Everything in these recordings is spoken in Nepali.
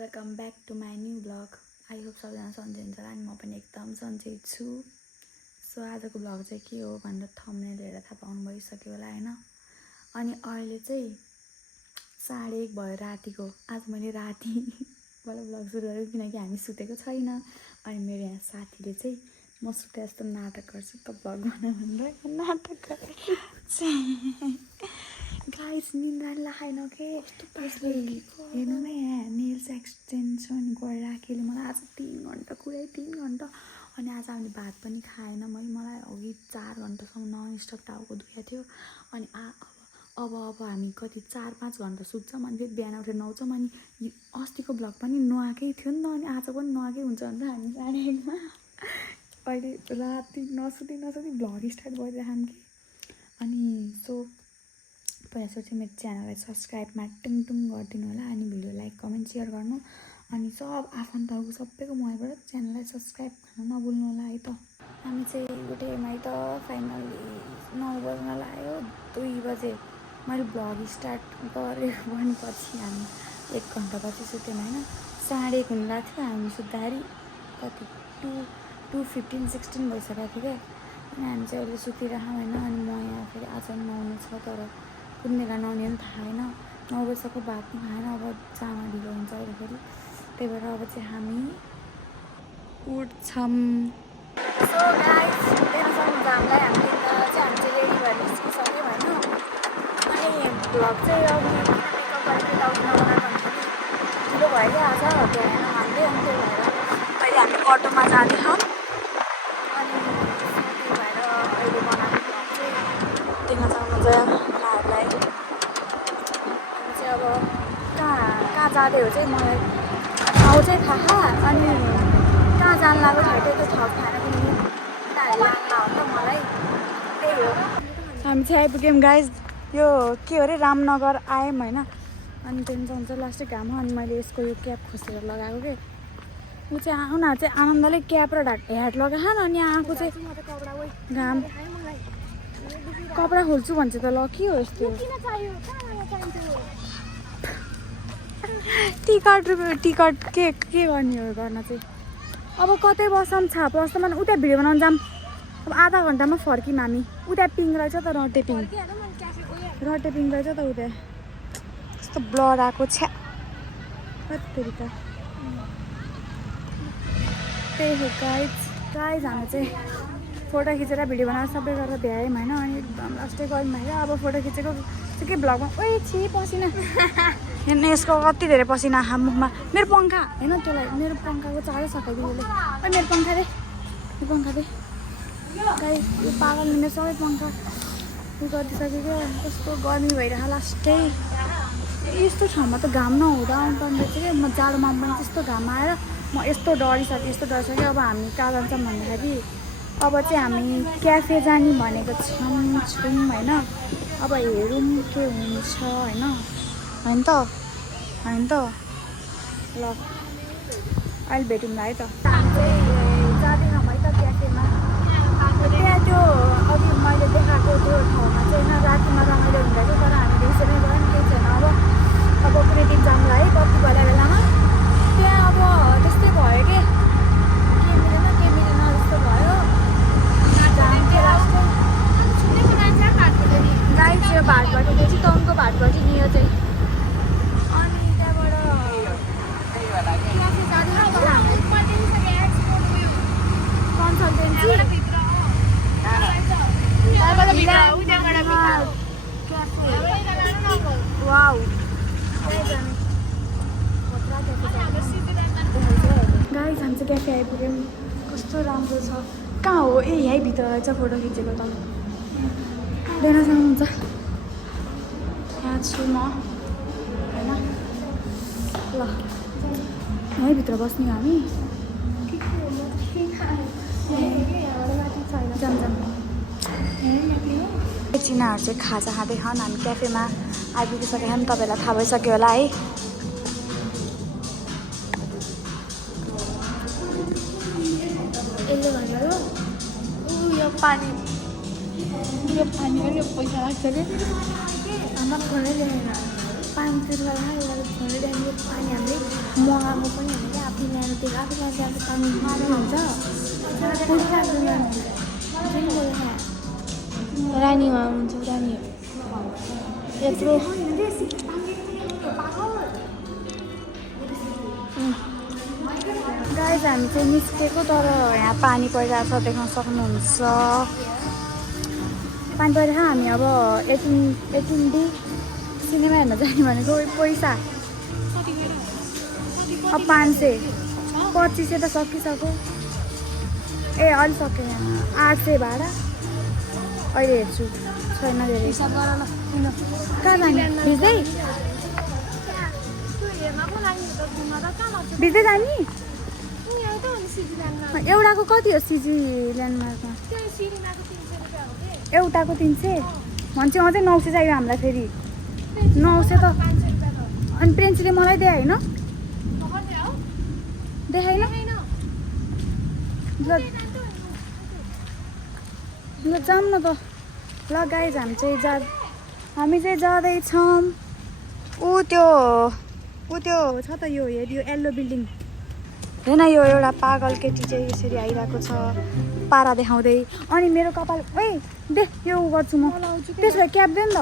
Welcome back to my new blog. I hope सबैजना सन्चै हुन्छ होला अनि म पनि एकदम सन्चै छु। सो आजको ब्लग चाहिँ के हो भनेर थम्बनेल हेरेर थाहा पाउनु भइसक्यो होला होइन। अनि अहिले चाहिँ 1:30 भयो रातिको। आज मैले रातिबाट ब्लग सुरु गरेँ किनकि हामी सुतेको छैन। अनि मेरो यहाँ साथीले चाहिँ म सुते जस्तो नाटक गर्छु त ब्लग बना भनेर नाटक गरेँ। गाइस निन्द्रा लागेन के त्यसले हेर्नु न यहाँ नेल्स एक्सटेन्सन गरेर राखेँ मलाई आज 3 घन्टा पुरै 3 घन्टा। अनि आज हामीले भात पनि खाएन। मलाई अघि 4 घन्टासम्म नन स्टप टाउको दुखेको थियो। अनि अब हामी कति 4-5 घन्टा सुत्छौँ अनि फेरि बिहान उठेर नुहाउँछौँ। अनि अस्तिको ब्लग पनि नुहाएकै थियो नि त अनि आज पनि नुहाएकै हुन्छ भनेर हामी 1:30 अहिले राति नसुती ब्लग स्टार्ट गरिराखौँ कि। अनि सो पहिला सोचेँ मेरो च्यानललाई सब्सक्राइबमा टुङ गरिदिनु होला अनि भिडियो लाइक कमेन्ट सेयर गर्नु। अनि सब आफन्तहरूको सबैको मोबाइलबाट च्यानललाई सब्सक्राइब गर्न नभुल्नु होला है त। हामी चाहिँ उठेमै त फाइनली 9 बज्न लाग्यो। 2 बजे मैले ब्लग स्टार्ट गरेको पनि पछि हामी 1 घन्टा पछि सुत्यौँ होइन। 1:30 हुन लाग्थ्यो हामी सुत्दाखेरि कति 2:15-16 भइसकेको थियो क्या। अनि हामी चाहिँ अहिले सुतिरहेछौँ होइन। अनि म यहाँ फेरि आज नुहाउनु छ तर कुन बेला नुहाउने पनि थाहा छैन। 9 बजीसम्म भात पनि खाएन। अब जामा ढिलो हुन्छ अहिले फेरि त्यही भएर अब चाहिँ हामी उठ्छौँ। सो गाइस टेन्सन जामलाई हामी चाहिँ रेडी भएर निस्किसक्यौँ होइन। अनि भ्लग चाहिँ अब मेकअप गरेर आउनु नबनाएको भन्दाखेरि ढिलो भयो क्या आज बिहान हामीले। अनि त्यही भएर अहिले हामी अटोमा जाँदैछौँ। अनि त्यही भएर अहिले बनाएको भ्लग चाहिँ देख्न सक्नुहुन्छ उहाँहरूलाई। हामी चाहिँ अब कहाँ जाँदै हो चाहिँ मलाई ठाउँ चाहिँ थाहा। अनि कहाँ जानु लाग्यो ठाउँ त्यो ठाउँ थाहा छैन किनकि उनीहरूले लान्न हो नि त मलाई। त्यही हो हामी चाहिँ आइपुग्यौँ गाइज। यो के हो अरे रामनगर आयौँ होइन। अनि त्यहाँदेखि हुन्छ लास्टै घाम हो। अनि मैले यसको यो क्याप खोसेर लगाएको के ऊ चाहिँ उनीहरू चाहिँ आनन्दले क्याप र ह्याट लगाएन। अनि आएको चाहिँ घाम कपडा खोल्छु भन्छ त ल के हो यस्तो टिकट के गर्ने हो गर्न चाहिँ। अब कतै बसौँ छाप बस्दा मन उता भिडियो बनाउनु जाऊँ। अब आधा घन्टामा फर्कियौँ हामी। उता पिङ रहेछ त रटेपिङ रहेछ त उता कस्तो ब्लर आएको छ कति त। त्यही हो गाइज हामी चाहिँ फोटो खिचेर भिडियो बनाएर सबै गरेर भ्यायौँ होइन। अनि एकदम लास्टै गयौँ होइन। अब फोटो खिचेको चाहिँ के भ्लगमा ओइ छि पसिना हेर्नु यसको कति धेरै पसिना मुखमा। मेरो पङ्खा होइन त्यसलाई मेरो पङ्खाको चार्जै सकाइदियो यसले। ओइ मेरो पङ्खा दे गाई यो पागलले मेरो सबै पङ्खा उ गरिदिइसक्यो क्या। कस्तो गर्मी भइरहेको लास्टै यस्तो ठाउँमा त घाम नहुँदा आउनुपर्ने रहेछ क्या। म जाडोमा पनि त्यस्तो घाम आएर म यस्तो डरिसक्यो। अब हामी कहाँ जान्छौँ भन्दाखेरि अब चाहिँ हामी क्याफे जाने भनेको छौँ होइन। अब हेरौँ के हुन्छ होइन त ल अहिले भेटौँला है त। हामी चाहिँ जाँदैनौँ है त क्याफेमा। त्यहाँ त्यो अघि मैले देखाएको त्यो ठाउँमा चाहिँ होइन रातिमा रमाइलो हुँदैछ तर हामी त्यसरी गयो नि केही छैन। अब कुनै दिन जाउँला है कति बेलामा। त्यहाँ अब त्यस्तै भयो के मिलेन जस्तो भयो। गाई चाहिँ भाटभटी चाहिँ चितवनको भाटभटी नि यो चाहिँ। अनि त्यहाँबाट कन्सल्टेन्सी वाउ गाइस हामी चाहिँ क्याफे आइपुग्यौँ। कस्तो राम्रो छ। कहाँ हो ए यहीँ भित्र रहेछ फोटो खिचेको त देख्न सक्नुहुन्छ। यहाँ छु म होइन ल यहीँभित्र बस्ने हामी। चिनाहरू चाहिँ खाजा खाँदै खाऊँ। हामी क्याफेमा आइपुगिसकेका छौँ। तपाईँलाई थाहा भइसक्यो होला है। यसले भनेर यो पानी पनि पैसा लाग्छ अरे हाम्रो फोनै ल्याएन 5 रुपियाँ फोनै ल्याउने पानी हामीले मगाएको पनि होइन क्या आफूले ल्याएर त्यो आफूले ल्याएर पानी मार्नु हुन्छ रानीमा हुन्छ रानी यत्रो गाइज हामी चाहिँ निस्केको तर यहाँ पानी परिरहेको छ देख्न सक्नुहुन्छ पानी परिरहेको हामी अब 18D सिनेमा हेर्न जाने भनेको पैसा अब 500 2500 त सकिसक्यो ए अलि सक्यो यहाँ 800 भाडा अहिले हेर्छु छैन धेरै कहाँ जाने भिज्दै भिज्दै जाने एउटाको कति हो सिजी ल्यान्डमार्कमा एउटाको 300 भन्छ अझै 900 चाहियो हामीलाई फेरि 900 त अनि प्रेन्सीले मलाई दिए होइन देखाइन ल जाऊँ न त ल गाइज हामी चाहिँ जाँदैछौँ ऊ त्यो छ त यो हेऱ्यो येल्लो बिल्डिङ होइन यो एउटा पागल केटी चाहिँ यसरी आइरहेको छ पारा देखाउँदै अनि मेरो कपाल ए दे यो गर्छु म त्यसो भए क्याप दे नि त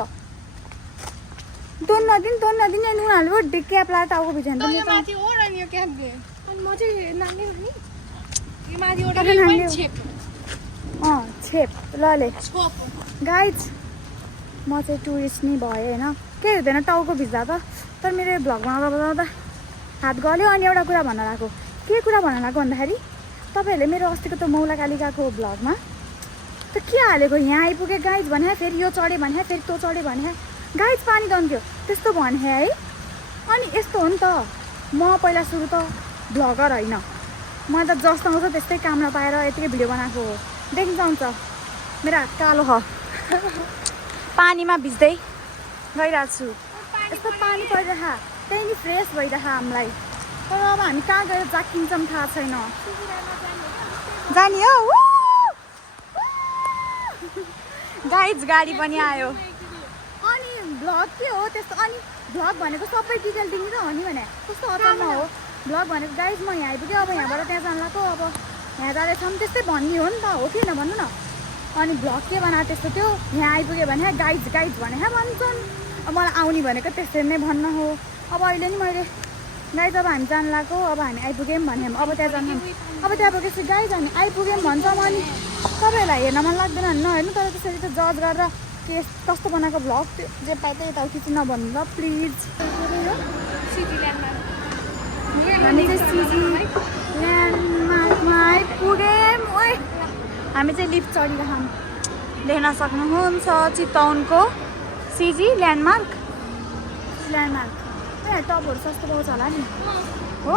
दोन नदिन अनि उनीहरूले क्याप लाएर टाउको भिजान्छ छेप ल गाइज म चाहिँ टुरिस्ट नै भएँ होइन केही हुँदैन टाउको भिज्दा त तर मेरो यो भ्लग बनाउँदा हात गल्यो अनि एउटा कुरा भन्न लागेको के कुरा भन्न लागेको भन्दाखेरि तपाईँहरूले मेरो अस्तिको त मौला कालिकाको भ्लगमा त के हालेको यहाँ आइपुगेँ गाइज भने फेरि यो चढेँ भने फेरि त्यो चढेँ भने गाइज पानी दन्थ्यो त्यस्तो भने है अनि यस्तो हो नि त म पहिला सुरु त भ्लगर होइन म त जस्तो आउँछ त्यस्तै काम नपाएर यतिकै भिडियो बनाएको हो देखिन्छ आउँछ मेरो हात कालो ह पानीमा भिज्दै गइरहेको छु यस्तो पानी परिरह त्यही नि फ्रेस भइरह हामीलाई तर अब हामी कहाँ गएर जाकिन्छौँ थाहा छैन जाने हो गाइज गाडी पनि आयो अनि भ्लग के हो त्यस्तो अनि भ्लग भनेको सबै डिटेल दिनु त हो नि भने कस्तो अचम्म हो भ्लग भनेको गाइज म यहाँ आइपुग्यो अब यहाँबाट त्यहाँ जानु लाग्यो अब यहाँ जाँदैछौँ त्यस्तै भन्ने हो नि त हो कि भन्नु न अनि भ्लग के बनाएको त्यस्तो त्यो यहाँ आइपुग्यो भने गाइज भने भन्छन् अब मलाई आउने भनेको त्यसरी नै भन्न हो अब अहिले नि मैले गाइज अब हामी जानु लाग्यो अब हामी आइपुग्यौँ भने अब त्यहाँ जानु अब त्यहाँ पुगेपछि गाइज हामी आइपुग्यौँ भन्छौँ अनि तपाईँहरूलाई हेर्न मन लाग्दैन नहेर्नु तर त्यसरी त जज गरेर के कस्तो बनाएको भ्लग त्यो जे पाए त्यही यताउति चाहिँ नभन्नु ल प्लिज हामी चाहिँ सिजी ल्यान्डमार्कमा आइपुग्यौँ हामी चाहिँ लिफ्ट चढिरहँ देख्न सक्नुहुन्छ चितवनको सिजी ल्यान्डमार्क टपहरू सस्तो पाउँछ होला नि हो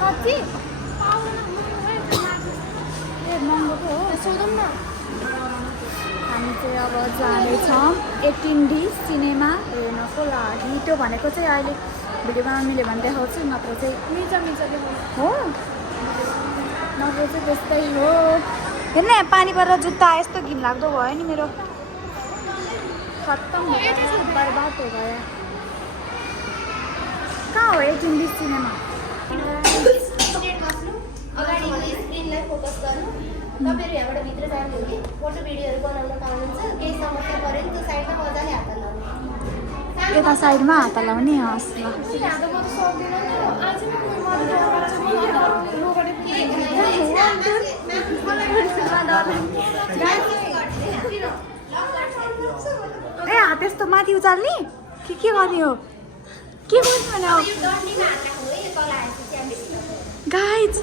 साँच्ची ए महँगो पो हो सोधौँ न हामी चाहिँ अब जाँदैछौँ 18D सिनेमा हेर्नको लागि त्यो भनेको चाहिँ अहिले भिडियो बनाउनु मिल्यो भने देखाउँछु नत्र चाहिँ हो नत्र चाहिँ त्यस्तै हो हेर्न पानी परेर जुत्ता यस्तो घिनलाग्दो भयो नि मेरो खत्तम बर्बाद हो गयो कहाँ हो 18D सिनेमा तपाईँहरू यहाँबाट भित्र जानु हो कि फोटो भिडियोहरू बनाउन पाउनुहुन्छ केही समस्या पऱ्यो नि त्यो साइडमा मजाले हात लाउने यता साइडमा हात लाउने हस् ल ए हात यस्तो माथि उचाल्ने के गर्ने हो के गर्ने भने गाइज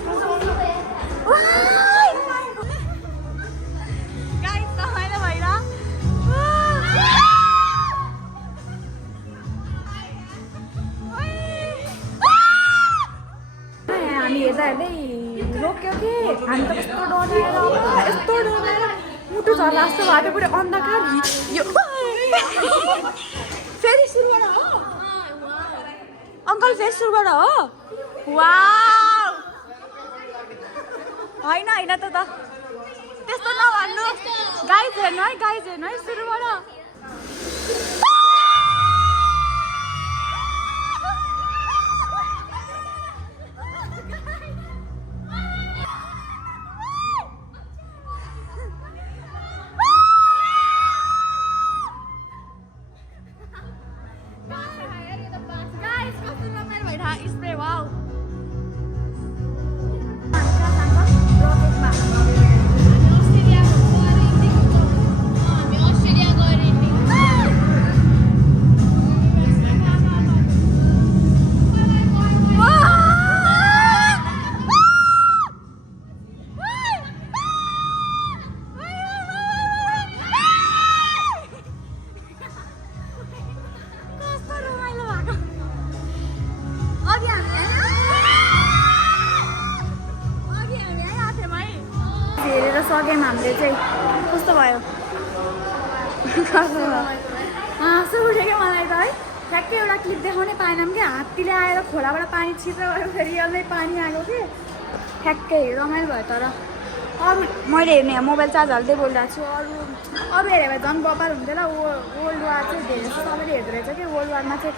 हामी हेर्दा हेर्दै रोक्यो कि हामी त यस्तो डराएर मुटु झर्ला जस्तो भएको पुरै अन्धकार यो फेरि सुरुबाट हो अङ्कल फेरि सुरुबाट हो वाउ होइन त त्यस्तो नभन्नु गाइज हेर्नु है सुरुबाट सकेम हामीले चाहिँ कस्तो भयो हाँसो उठ्यो क्या मलाई त है ठ्याक्कै एउटा क्लिप देखाउनै पाएनौँ कि हात्तीले आएर खोलाबाट पानी छिट्र गऱ्यो फेरि यसलाई पानी आएको कि ठ्याक्कै रमाइलो भयो तर अरू मैले हेर्ने मोबाइल चार्ज हाल्दै बोलिरहेको छु अरू हेऱ्यो भने झन् बबाल हुन्थ्यो ल वर्ल्ड वार चाहिँ धेरै जस्तो सबैले हेर्दो रहेछ कि वर्ल्ड वारमा चाहिँ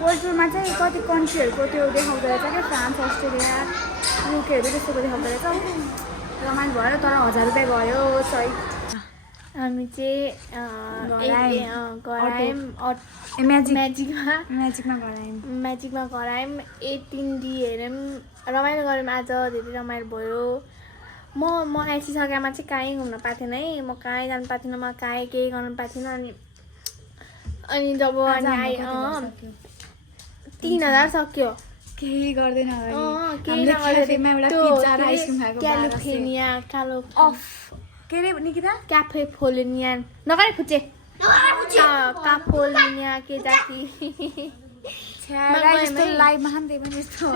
वर्ल्ड टुरमा चाहिँ कति कन्ट्रीहरूको त्यो देखाउँदो रहेछ क्या फ्रान्स अस्ट्रेलिया युकेहरू त्यस्तोको देखाउँदो रहेछ रमाइलो भयो तर 1000 रुपियाँ गयो सही हामी चाहिँ म्याजिकमा गरायौँ 18D हेऱ्यौँ रमाइलो गऱ्यौँ आज धेरै रमाइलो भयो म आइसकेमा चाहिँ कहीँ घुम्न पाएको थिएन है म कहीँ जानु पाएको थिइनँ म कहीँ केही गर्नु पाएको थिइनँ अनि जब अनि 3000 सक्यो केही गर्दैन क्यालिफोर्निया कालो अफ के अरे निकिता क्याफे फोलिनियन नगरे खुच्चे काफोलिनिया के जाति लाइभमा पनि त्यही पनि यस्तो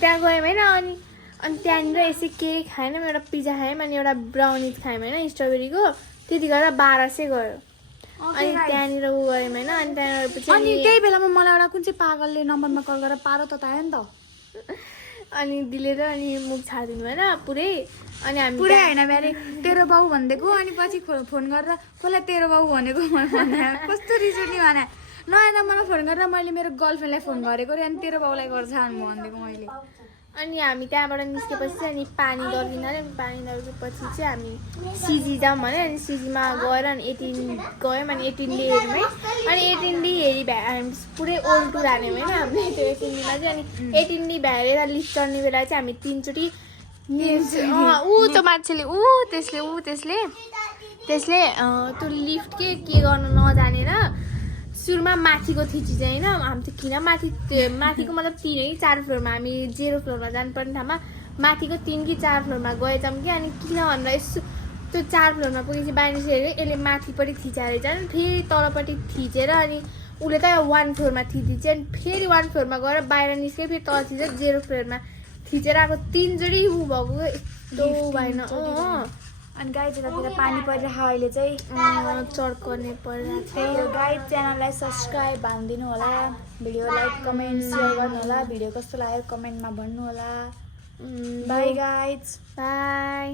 त्यहाँ गयौँ होइन अनि त्यहाँनिर यसै केही खाएन एउटा पिज्जा खायौँ अनि एउटा ब्राउनी खायौँ होइन स्ट्रबेरीको त्यति गरेर 1200 गयो अनि त्यहाँनिर उ गयौँ होइन अनि त्यहाँनिर अनि त्यही बेलामा मलाई एउटा कुन चाहिँ पागलले नम्बरमा कल गरेर पारो त आयो नि त अनि दिलेर अनि मुख छाडिदिनु भएन पुरै अनि हामी पुरै होइन अरे तेरो बाउ भनिदिएको अनि पछि फोन गरेर कसलाई तेरो बाउ भनेको कस्तो रिस उठ्ने भने नयाँ नम्बरमा फोन गरेर मैले मेरो गर्लफ्रेन्डलाई फोन गरेको रे अनि तेरो बाउलाई गर्छ भनिदिएको मैले अनि हामी त्यहाँबाट निस्केपछि चाहिँ अनि पानी दर्किन अरे अनि पानी दर्केपछि चाहिँ हामी सिजी जाऊँ भने अनि सिजीमा गएर अनि 18 गयौँ अनि 18D हेऱ्यौँ है अनि 18D हेरी हामी पुरै ओल्ड टुर हाल्यौँ होइन हामीले त्यो 18Dमा चाहिँ अनि 18D भ्याएर लिफ्ट चढ्ने बेला चाहिँ हामी 3 चोटि त्यो मान्छेले त्यसले त्यो लिफ्ट के गर्नु नजानेर सुरुमा माथिको थिची चाहिँ होइन हामी त किन माथिको मतलब 3 है 4 फ्लोरमा हामी 0 फ्लोरमा जानुपर्ने ठाउँमा माथिको 3 कि 4 फ्लोरमा गएछौँ कि अनि किन भनेर यसो त्यो 4 फ्लोरमा पुगेपछि बाहिर निस्केर यसले माथिपट्टि थिचाएर जान्छ फेरि तलपट्टि थिचेर अनि उसले त 1 फ्लोरमा थिचिन्छ अनि फेरि 1 फ्लोरमा गएर बाहिर निस्क्यो फेरि तल थिचेर 0 फ्लोरमा थिचेर आएको 3 जोडी उ भएको यस्तो भएन अनि गाई जतातिर पानी परिरहेको अहिले चाहिँ चर्कने परिरहेको छ त्यही हो गाई च्यानललाई सब्सक्राइब हानिदिनु होला भिडियो लाइक कमेन्ट सेयर गर्नु होला भिडियो कस्तो लाग्यो कमेन्टमा भन्नु होला बाई गाइज बाई